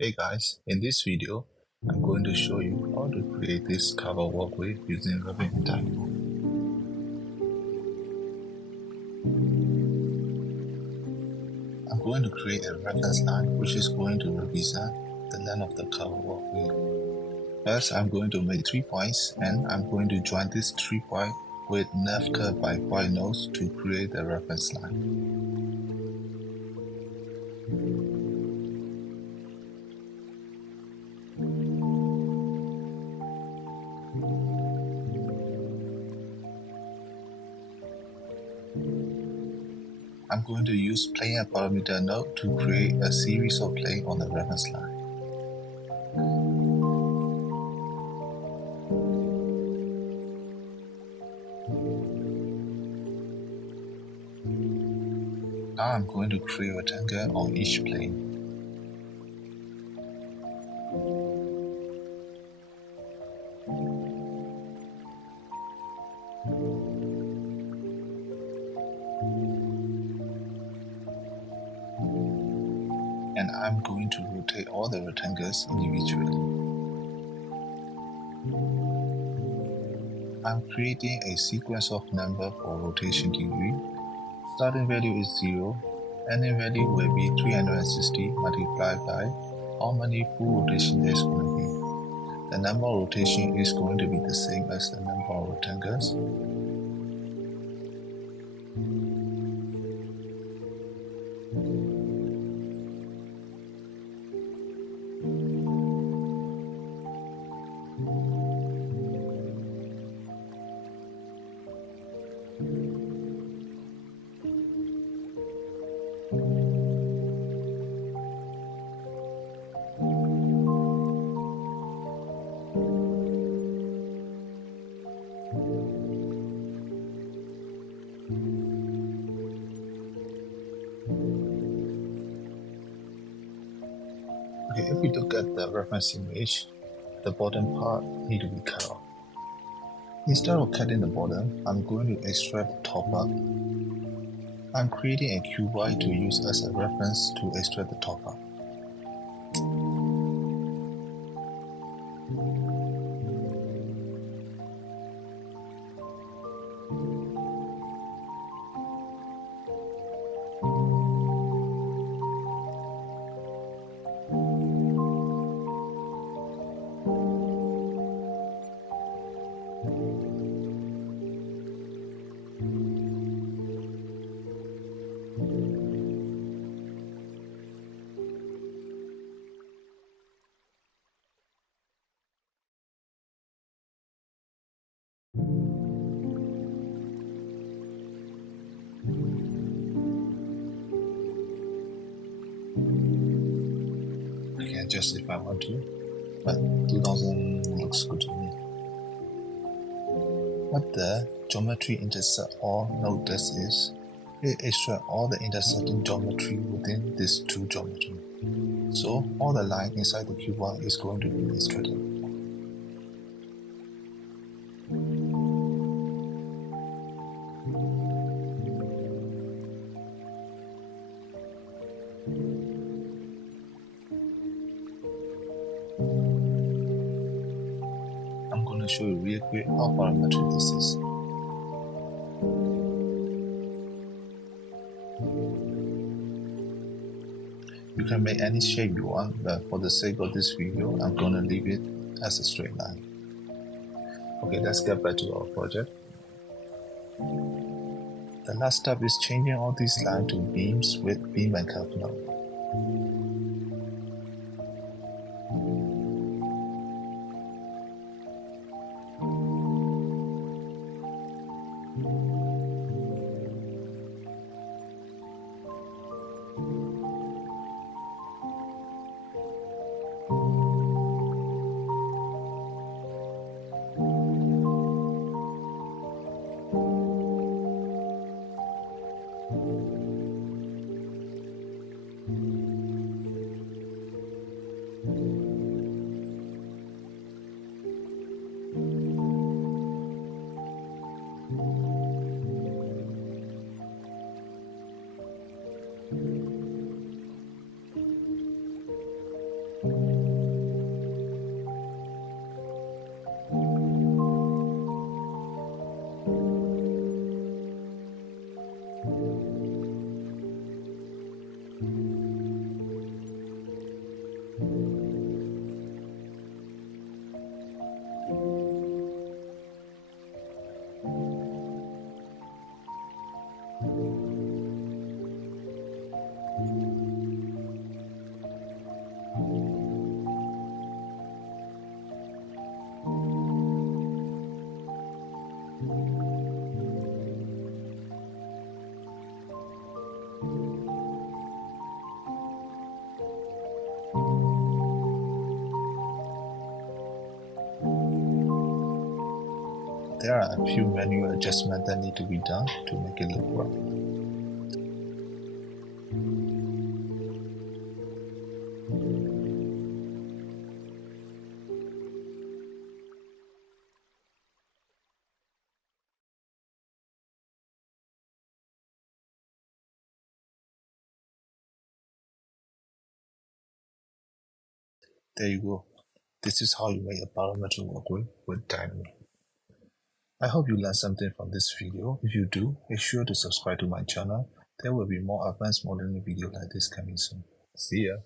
Hey guys, in this video, I'm going to show you how to create this cover walkway using Revit entirely. I'm going to create a reference line which is going to represent the length of the cover walkway. First, I'm going to make 3 points and I'm going to join this 3 points with nurbscurve.bypoints nodes to create the reference line. I'm going to use PlaneAtParameter node to create a series of planes on the reference line. Now I'm going to create a rectangle on each plane. And I'm going to rotate all the rectangles individually. I'm creating a sequence of number for rotation degree. Starting value is 0, ending value will be 360 multiplied by how many full rotation there is going to be. The number of rotation is going to be the same as the number of rectangles. Okay, if we look at the reference image, the bottom part needs to be cut off. Instead of cutting the bottom, I'm going to extract the top part. I'm creating a cuboid to use as a reference to extract the top part. I can adjust if I want to, but 2000 looks good to me. What the Geometry.IntersectAll node does is, it extracts all the intersecting geometry within these two geometry. So all the line inside the cuboid is going to be extracted. I'm going to show you real quick how parametric this is. You can make any shape you want, but for the sake of this video, I'm going to leave it as a straight line. Okay, let's get back to our project. The last step is changing all these lines to beams with beam and curve node. There are a few manual adjustments that need to be done to make it look right. There you go. This is how you make a parametric walkway with dynamic. I hope you learned something from this video. If you do, make sure to subscribe to my channel. There will be more advanced modeling videos like this coming soon. See ya!